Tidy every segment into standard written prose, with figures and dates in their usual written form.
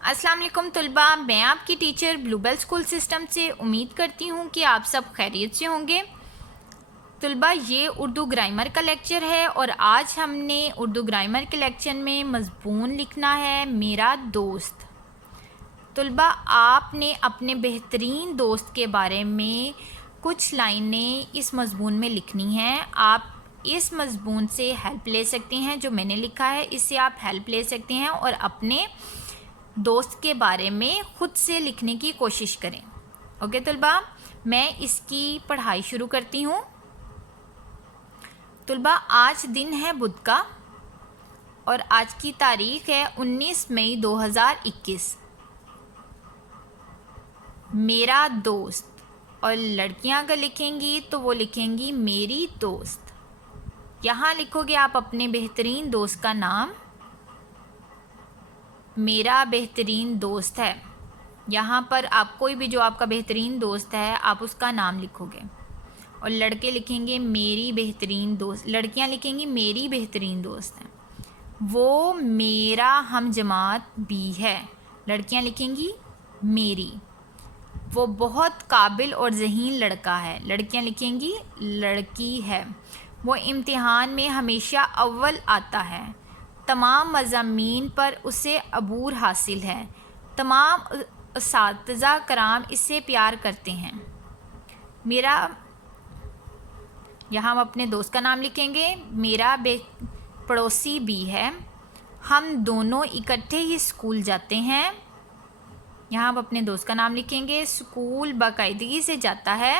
السلام علیکم طلباء، میں آپ کی ٹیچر بلو بیل اسکول سسٹم سے امید کرتی ہوں کہ آپ سب خیریت سے ہوں گے۔ طلباء، یہ اردو گرامر کا لیکچر ہے اور آج ہم نے اردو گرامر کے لیکچر میں مضمون لکھنا ہے میرا دوست۔ طلباء، آپ نے اپنے بہترین دوست کے بارے میں کچھ لائنیں اس مضمون میں لکھنی ہیں۔ آپ اس مضمون سے ہیلپ لے سکتے ہیں، جو میں نے لکھا ہے اس سے آپ ہیلپ لے سکتے ہیں اور اپنے دوست کے بارے میں خود سے لکھنے کی کوشش کریں۔ اوکے طلباء، میں اس کی پڑھائی شروع کرتی ہوں۔ طلباء، آج دن ہے بدھ کا اور آج کی تاریخ ہے 19 مئی 2021۔ میرا دوست، اور لڑکیاں اگر لکھیں گی تو وہ لکھیں گی میری دوست۔ یہاں لکھو گے آپ اپنے بہترین دوست کا نام، میرا بہترین دوست ہے۔ یہاں پر آپ کوئی بھی جو آپ کا بہترین دوست ہے آپ اس کا نام لکھو گے، اور لڑکے لکھیں گے میری بہترین دوست، لڑکیاں لکھیں گی میری بہترین دوست ہے۔ وہ میرا ہم جماعت بھی ہے، لڑکیاں لکھیں گی میری۔ وہ بہت قابل اور ذہین لڑکا ہے، لڑکیاں لکھیں گی لڑکی ہے۔ وہ امتحان میں ہمیشہ اول آتا ہے، تمام مضامین پر اسے عبور حاصل ہے، تمام اساتذہ کرام اس سے پیار کرتے ہیں۔ میرا، یہاں ہم اپنے دوست کا نام لکھیں گے، میرا پڑوسی بھی ہے، ہم دونوں اکٹھے ہی اسکول جاتے ہیں۔ یہاں ہم اپنے دوست کا نام لکھیں گے، اسکول باقاعدگی سے جاتا ہے،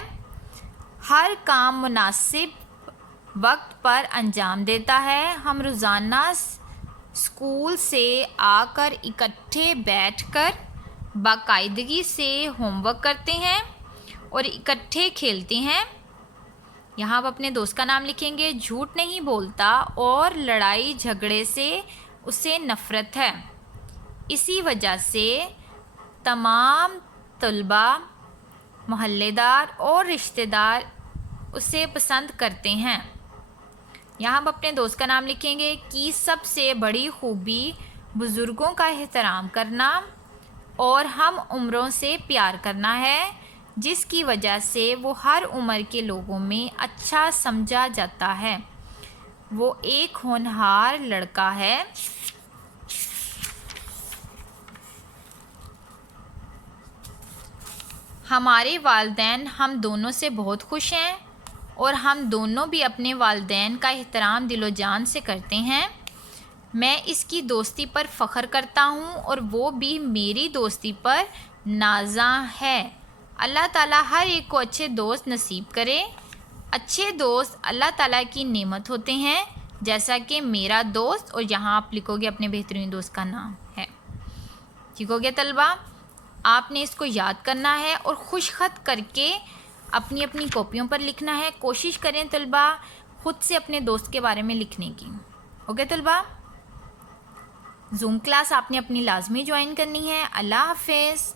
ہر کام مناسب وقت پر انجام دیتا ہے، ہم روزانہ اسکول سے آ کر اکٹھے بیٹھ کر باقاعدگی سے ہوم ورک کرتے ہیں اور اکٹھے کھیلتے ہیں۔ یہاں آپ اپنے دوست کا نام لکھیں گے، جھوٹ نہیں بولتا اور لڑائی جھگڑے سے اسے نفرت ہے، اسی وجہ سے تمام طلباء، محلے دار اور رشتہ دار اسے پسند کرتے ہیں۔ یہاں ہم اپنے دوست کا نام لکھیں گے کہ سب سے بڑی خوبی بزرگوں کا احترام کرنا اور ہم عمروں سے پیار کرنا ہے، جس کی وجہ سے وہ ہر عمر کے لوگوں میں اچھا سمجھا جاتا ہے۔ وہ ایک ہونہار لڑکا ہے۔ ہمارے والدین ہم دونوں سے بہت خوش ہیں اور ہم دونوں بھی اپنے والدین کا احترام دل و جان سے کرتے ہیں۔ میں اس کی دوستی پر فخر کرتا ہوں اور وہ بھی میری دوستی پر نازاں ہے۔ اللہ تعالیٰ ہر ایک کو اچھے دوست نصیب کرے۔ اچھے دوست اللہ تعالیٰ کی نعمت ہوتے ہیں، جیسا کہ میرا دوست، اور یہاں آپ لکھو گے اپنے بہترین دوست کا نام ہے۔ ٹھیک ہو گیا طلباء؟ آپ نے اس کو یاد کرنا ہے اور خوش خط کر کے اپنی اپنی کاپیوں پر لکھنا ہے۔ کوشش کریں طلباء خود سے اپنے دوست کے بارے میں لکھنے کی۔ اوکے طلباء؟ زوم کلاس آپ نے اپنی لازمی جوائن کرنی ہے۔ اللہ حافظ۔